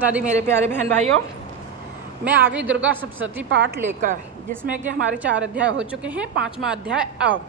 बता दी मेरे प्यारे बहन भाइयों, मैं आ गई दुर्गा सप्तशती पाठ लेकर, जिसमें कि हमारे 4 अध्याय हो चुके हैं। 5वां अध्याय। अब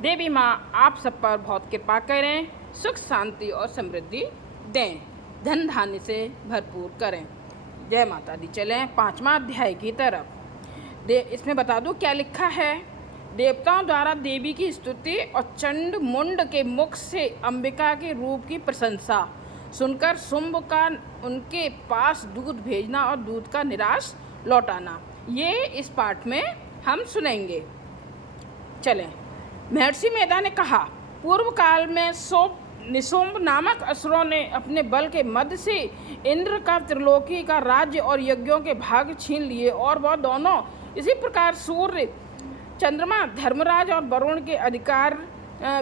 देवी माँ आप सब पर बहुत कृपा करें, सुख शांति और समृद्धि दें, धन धान्य से भरपूर करें। जय माता दी। चलें 5वां अध्याय की तरफ। इसमें बता दूं क्या लिखा है। देवताओं द्वारा देवी की स्तुति और चंड मुंड के मुख से अंबिका के रूप की प्रशंसा सुनकर शुंभ का उनके पास दूध भेजना और दूध का निराश लौटाना, ये इस पाठ में हम सुनेंगे। चलें। महर्षि मेधा ने कहा, पूर्व काल में निशुंभ नामक असुरों ने अपने बल के मध्य से इंद्र का त्रिलोकी का राज्य और यज्ञों के भाग छीन लिए, और वह दोनों इसी प्रकार सूर्य, चंद्रमा, धर्मराज और वरुण के अधिकार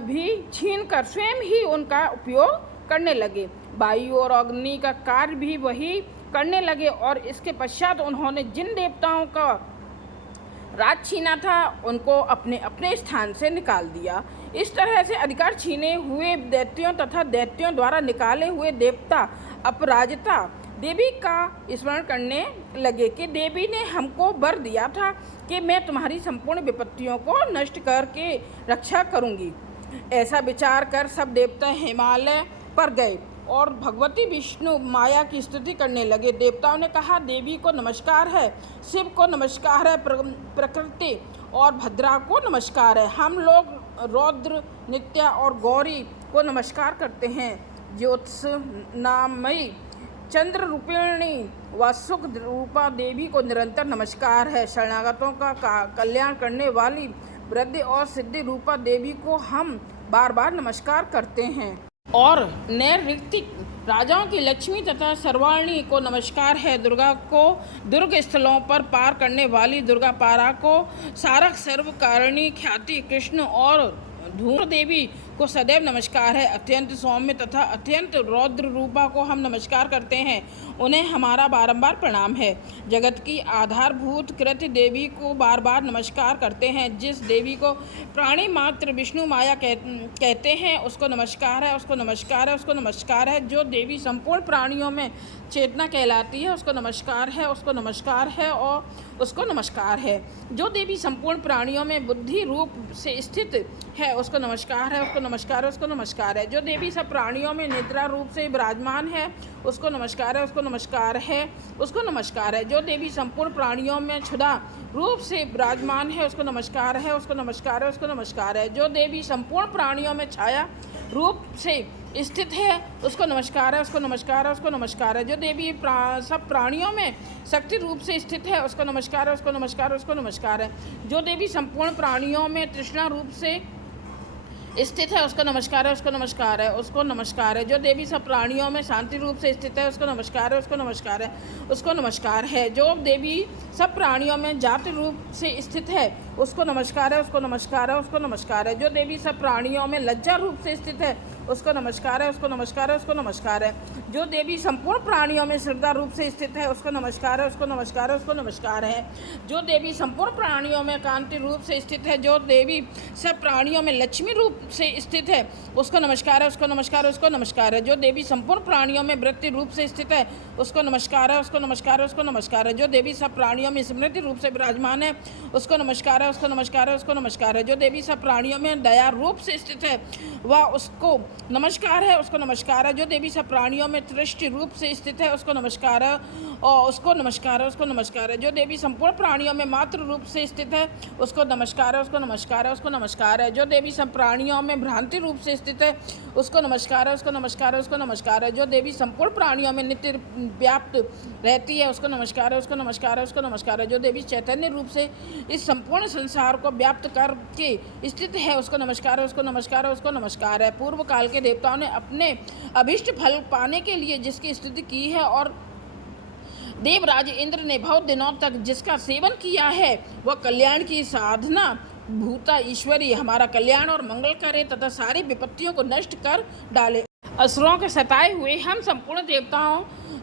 भी छीनकर स्वयं ही उनका उपयोग करने लगे। वायु और अग्नि का कार्य भी वही करने लगे, और इसके पश्चात उन्होंने जिन देवताओं का राज छीना था उनको अपने अपने स्थान से निकाल दिया। इस तरह से अधिकार छीने हुए दैत्यों तथा दैत्यों द्वारा निकाले हुए देवता अपराजिता देवी का स्मरण करने लगे कि देवी ने हमको वर दिया था कि मैं तुम्हारी संपूर्ण विपत्तियों को नष्ट करके रक्षा करूंगी। ऐसा विचार कर सब देवता हिमालय पर गए और भगवती विष्णु माया की स्तुति करने लगे। देवताओं ने कहा, देवी को नमस्कार है, शिव को नमस्कार है, प्रकृति और भद्रा को नमस्कार है। हम लोग रौद्र, नित्या और गौरी को नमस्कार करते हैं। ज्योत्सनामयी, चंद्र रूपिणी व सुख रूपा देवी को निरंतर नमस्कार है। शरणागतों का कल्याण करने वाली वृद्धि और सिद्धि रूपा देवी को हम बार बार नमस्कार करते हैं। और नैऋतिक राजाओं की लक्ष्मी तथा सर्वाणी को नमस्कार है। दुर्गा को दुर्ग स्थलों पर पार करने वाली दुर्गा पारा को सारक सर्वकारिणी ख्याति कृष्ण और धूम देवी को सदैव नमस्कार है। अत्यंत सौम्य तथा अत्यंत रौद्र रूपा को हम नमस्कार करते हैं, उन्हें हमारा बारंबार प्रणाम है। जगत की आधारभूत कृत देवी को बार बार नमस्कार करते हैं। जिस देवी को प्राणी मात्र विष्णु माया कहते हैं उसको नमस्कार है, उसको नमस्कार है, उसको नमस्कार है। जो देवी संपूर्ण प्राणियों में चेतना कहलाती है उसको नमस्कार है, उसको नमस्कार है और उसको नमस्कार है। जो देवी संपूर्ण प्राणियों में बुद्धि रूप से स्थित है उसको नमस्कार है, उसको नमस्कार है, उसको नमस्कार है। जो देवी सब प्राणियों में निद्रा रूप से विराजमान है उसको नमस्कार है, उसको नमस्कार है, उसको नमस्कार है। जो देवी संपूर्ण प्राणियों में क्षुधा रूप से विराजमान है उसको नमस्कार है, उसको नमस्कार है, उसको नमस्कार है। जो देवी संपूर्ण प्राणियों में छाया रूप से स्थित है उसको नमस्कार है, उसको नमस्कार है, उसको नमस्कार है। जो देवी सब प्राणियों में शक्ति रूप से स्थित है उसको नमस्कार है, उसको नमस्कार है, उसको नमस्कार है। जो देवी संपूर्ण प्राणियों में तृष्णा रूप से स्थित है उसको नमस्कार है, उसको नमस्कार है, उसको नमस्कार है। जो देवी सब प्राणियों में शांति रूप से स्थित है उसको नमस्कार है, उसको नमस्कार है, उसको नमस्कार है। जो देवी सब प्राणियों में जाति रूप से स्थित है उसको नमस्कार है, उसको नमस्कार है, उसको नमस्कार है। जो देवी सब प्राणियों में लज्जा रूप से स्थित है उसको नमस्कार है, उसको नमस्कार है, उसको नमस्कार है। जो देवी संपूर्ण प्राणियों में श्रद्धा रूप से स्थित है उसको नमस्कार है, उसको नमस्कार है, उसको नमस्कार है। जो देवी संपूर्ण प्राणियों में कांति रूप से स्थित है, जो देवी सब प्राणियों में लक्ष्मी रूप से स्थित है उसको नमस्कार है, उसको नमस्कार है, उसको नमस्कार है। जो देवी संपूर्ण प्राणियों में वृत्ति रूप से स्थित है उसको नमस्कार है, उसको नमस्कार है, उसको नमस्कार है। जो देवी सब प्राणियों में स्मृति रूप से विराजमान है उसको नमस्कार है, उसको नमस्कार है, उसको नमस्कार है। जो देवी सब प्राणियों में दया रूप से स्थित है वह उसको नमस्कार है, उसको नमस्कार है। जो देवी सब प्राणियों में दृष्टि रूप से स्थित है उसको नमस्कार है और उसको नमस्कार है, उसको नमस्कार है। जो देवी संपूर्ण प्राणियों में मात्र रूप से स्थित है उसको नमस्कार है, उसको नमस्कार है, उसको नमस्कार है। जो देवी सब प्राणियों में भ्रांति रूप से स्थित है उसको नमस्कार है, उसको नमस्कार है, उसको नमस्कार है। जो देवी संपूर्ण प्राणियों में नित्य व्याप्त रहती है उसको नमस्कार है, उसको नमस्कार है, उसको नमस्कार है। जो देवी चैतन्य रूप से इस संपूर्ण संसार को व्याप्त करके स्थित है उसको नमस्कार है, उसको नमस्कार है, उसको नमस्कार है। पूर्व काल के देवताओं ने अपने अभिष्ट फल पाने के लिए जिसकी स्तुति की है और देवराज इंद्र ने बहुत दिनों तक जिसका सेवन किया है वह कल्याण की साधना भूता ईश्वरी हमारा कल्याण और मंगल करे तथा सारी विपत्तियों को नष्ट कर डाले। असुरों के सताए हुए हम संपूर्ण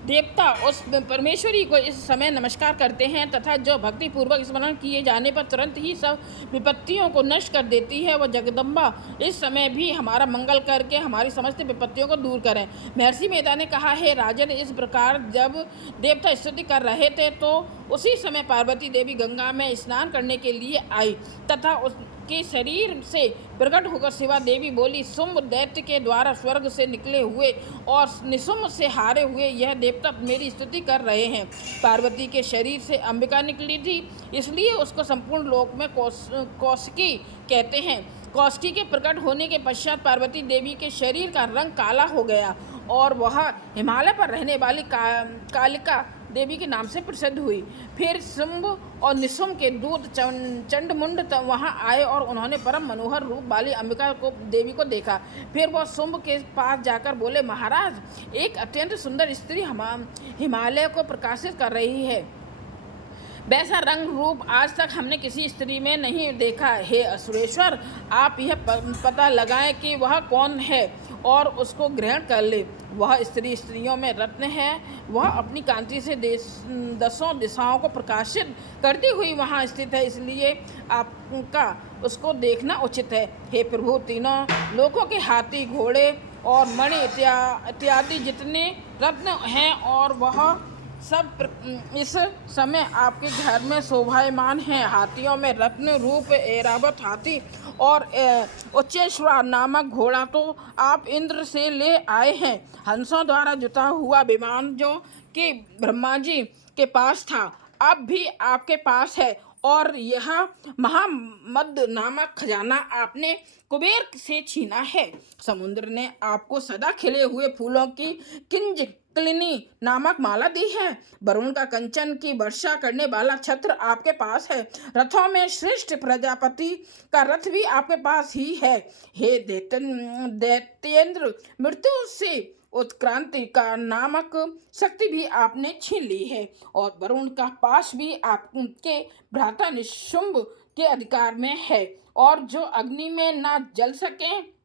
देवता उस परमेश्वरी को इस समय नमस्कार करते हैं तथा जो भक्ति पूर्वक स्मरण किए जाने पर तुरंत ही सब विपत्तियों को नष्ट कर देती है। वह जगदम्बा इस समय भी हमारा मंगल करके हमारी समस्त विपत्तियों को दूर करें। महर्षि मेधा ने कहा, हे राजन, इस प्रकार जब देवता स्तुति कर रहे थे तो उसी समय पार्वती देवी गंगा में स्नान करने के लिए आई तथा उसके शरीर से प्रकट होकर शिवा देवी बोली, शुंभ दैत्य के द्वारा स्वर्ग से निकले हुए और निशुंभ से हारे हुए यह देवता मेरी स्तुति कर रहे हैं। पार्वती के शरीर से अंबिका निकली थी, इसलिए उसको संपूर्ण लोक में कौशिकी कहते हैं। कौशिकी के प्रकट होने के पश्चात पार्वती देवी के शरीर का रंग काला हो गया और वह हिमालय पर रहने वाली कालिका देवी के नाम से प्रसिद्ध हुई। फिर शुंभ और निशुंभ के दूत चंडमुंड वहां आए और उन्होंने परम मनोहर रूप वाली अंबिका को देवी को देखा। फिर वह शुंभ के पास जाकर बोले, महाराज, एक अत्यंत सुंदर स्त्री हिमालय को प्रकाशित कर रही है। वैसा रंग रूप आज तक हमने किसी स्त्री में नहीं देखा। हे असुरेश्वर, आप यह पता लगाएं कि वह कौन है और उसको ग्रहण कर ले। वह स्त्रियों में रत्न है। वह अपनी कांति से दसों दिशाओं को प्रकाशित करती हुई वहाँ स्थित है, इसलिए आपका उसको देखना उचित है। हे प्रभु, तीनों लोगों के हाथी, घोड़े और मणि इत्यादि जितने रत्न हैं और वह सब इस समय आपके घर में शोभायमान हैं। हाथियों में रत्न रूप ऐरावत हाथी और उच्चेश्वर नामक घोड़ा तो आप इंद्र से ले आए हैं। हंसों द्वारा जुता हुआ विमान जो कि ब्रह्मा जी के पास था अब भी आपके पास है, और यह महामद नामक खजाना आपने कुबेर से छीना है। समुद्र ने आपको सदा खिले हुए फूलों की किंजकलिनी नामक माला दी है। वरुण का कंचन की वर्षा करने वाला छत्र आपके पास है। रथों में श्रेष्ठ प्रजापति का रथ भी आपके पास ही है। हे दैत्येंद्र, मृत्यु से उत्क्रांति का नामक शक्ति भी आपने छीन ली है, और वरुण का पाश भी आपके भ्राता निशुंभ के अधिकार में है, और जो अग्नि में ना जल सके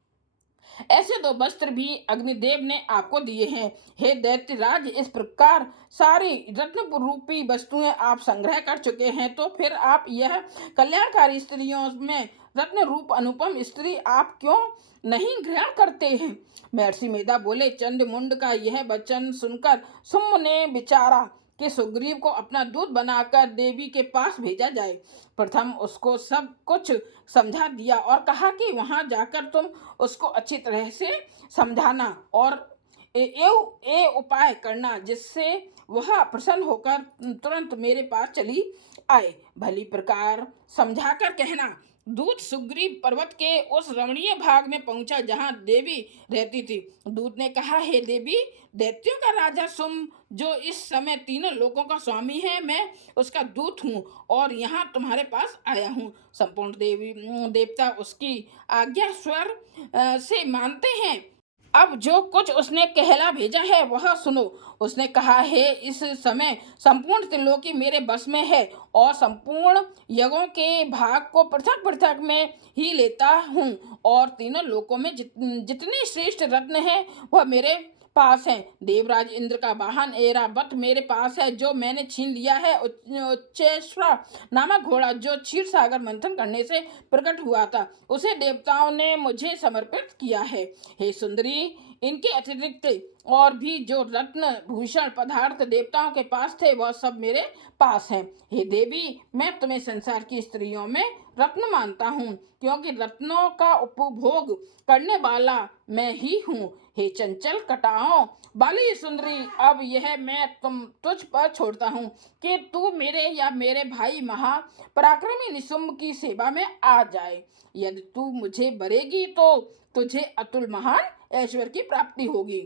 ऐसे दो वस्त्र भी अग्निदेव ने आपको दिए हैं। हे दैत्यराज, इस प्रकार सारी रत्न रूपी वस्तुएं आप संग्रह कर चुके हैं, तो फिर आप यह कल्याणकारी स्त्रियों में रत्न रूप अनुपम स्त्री आप क्यों नहीं ग्रहण करते हैं? महर्षि मेधा बोले, चंडमुंड का यह वचन सुनकर शुंभ ने विचारा कि सुग्रीव को अपना दूत बनाकर देवी के पास भेजा जाए। प्रथम उसको सब कुछ समझा दिया और कहा कि वहां जाकर तुम उसको अच्छी तरह से समझाना और ये उपाय करना जिससे वह प्रसन्न होकर तुरंत मेरे पास चली आए। भली प्रकार समझाकर कहना। दूत सुग्रीव पर्वत के उस रमणीय भाग में पहुंचा जहां देवी रहती थी। दूत ने कहा, हे देवी, दैत्यों का राजा शुंभ जो इस समय तीनों लोगों का स्वामी है, मैं उसका दूत हूँ और यहाँ तुम्हारे पास आया हूँ। संपूर्ण देवता उसकी आज्ञा स्वर से मानते हैं। अब जो कुछ उसने कहला भेजा है वह सुनो। उसने कहा, है इस समय संपूर्ण त्रिलोकी मेरे बस में है और संपूर्ण यज्ञों के भाग को पृथक पृथक में ही लेता हूँ, और तीनों लोकों में जितने श्रेष्ठ रत्न हैं वह मेरे पास हैं। देवराज इंद्र का वाहन ऐरावत मेरे पास है जो मैंने छीन लिया है। उच्चेश्वर नामक घोड़ा जो क्षीर सागर मंथन करने से प्रकट हुआ था, उसे देवताओं ने मुझे समर्पित किया है। हे सुंदरी, इनके अतिरिक्त और भी जो रत्न भूषण पदार्थ देवताओं के पास थे वह सब मेरे पास हैं। हे देवी, मैं तुम्हें संसार की स्त्रियों में रत्न मानता हूँ, क्योंकि रत्नों का उपभोग करने वाला मैं ही हूँ। हे चंचल कटाओं वाली सुंदरी, अब यह मैं तुझ पर छोड़ता हूँ कि तू मेरे या मेरे भाई महापराक्रमी निशुंभ की सेवा में आ जाए। यदि तू मुझे बरेगी तो तुझे अतुल महान ऐश्वर्य की प्राप्ति होगी।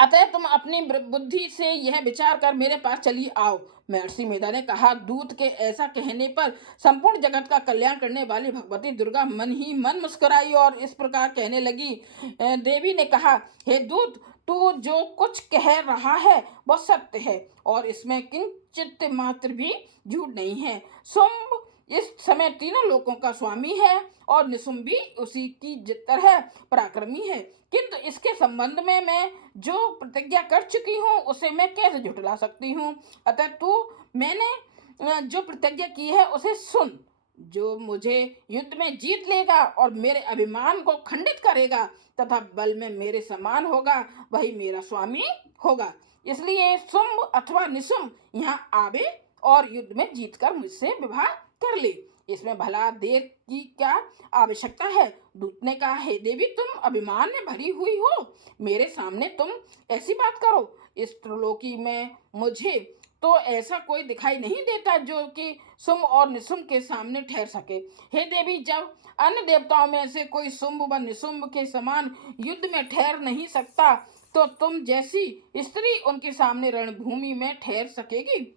अतः तुम अपनी बुद्धि से यह विचार कर मेरे पास चली आओ। महर्षि मेधा ने कहा, दूत के ऐसा कहने पर संपूर्ण जगत का कल्याण करने वाली भगवती दुर्गा मन ही मन मुस्कुराई और इस प्रकार कहने लगी। देवी ने कहा, हे दूत, तू जो कुछ कह रहा है वह सत्य है और इसमें किंचित मात्र भी झूठ नहीं है। शुंभ इस समय तीनों लोकों का स्वामी है और निशुम्भ भी उसी की तरह पराक्रमी है, किंतु इसके संबंध में मैं जो प्रतिज्ञा कर चुकी हूँ उसे मैं कैसे झुठला सकती हूँ। अतः तू मैंने जो प्रतिज्ञा की है उसे सुन। जो मुझे युद्ध में जीत लेगा और मेरे अभिमान को खंडित करेगा तथा बल में मेरे समान होगा, वही मेरा स्वामी होगा। इसलिए शुंभ अथवा निशुम्भ यहाँ आवे और युद्ध में जीतकर मुझसे विवाह कर ले। इसमें भला देर की क्या आवश्यकता है। दूत ने कहा, हे देवी, तुम अभिमान में भरी हुई हो, मेरे सामने तुम ऐसी बात करो। इस त्रिलोकी में मुझे तो ऐसा कोई दिखाई नहीं देता जो कि शुंभ और निशुम्भ के सामने ठहर सके। हे देवी, जब अन्य देवताओं में से कोई शुंभ व निशुम्भ के समान युद्ध में ठहर नहीं सकता, तो तुम जैसी स्त्री उनके सामने रणभूमि में ठहर सकेगी।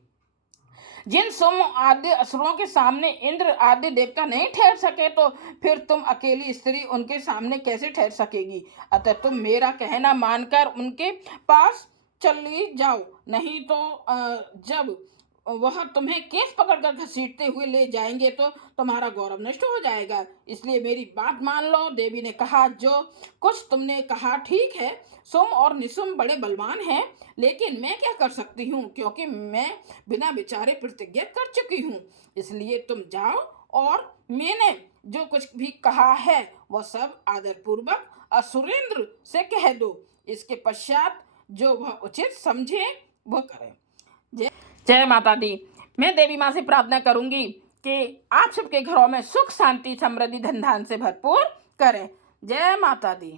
जिन शुंभ आदि असुरों के सामने इंद्र आदि देवता नहीं ठहर सके, तो फिर तुम अकेली स्त्री उनके सामने कैसे ठहर सकेगी। अतः तुम मेरा कहना मानकर उनके पास चली जाओ, नहीं तो जब वह तुम्हें केस पकड़कर घसीटते हुए ले जाएंगे तो तुम्हारा गौरव नष्ट हो जाएगा। इसलिए मेरी बात मान लो। देवी ने कहा, जो कुछ तुमने कहा ठीक है। शुंभ और निशुम्भ बड़े बलवान हैं, लेकिन मैं क्या कर सकती हूँ, क्योंकि मैं बिना विचारे प्रतिज्ञा कर चुकी हूँ। इसलिए तुम जाओ और मैंने जो कुछ भी कहा है वह सब आदरपूर्वक असुरेंद्र से कह दो। इसके पश्चात जो वह उचित समझे वह करे। जय माता दी। मैं देवी माँ से प्रार्थना करूंगी कि आप सबके घरों में सुख शांति समृद्धि धन धान से भरपूर करें। जय माता दी।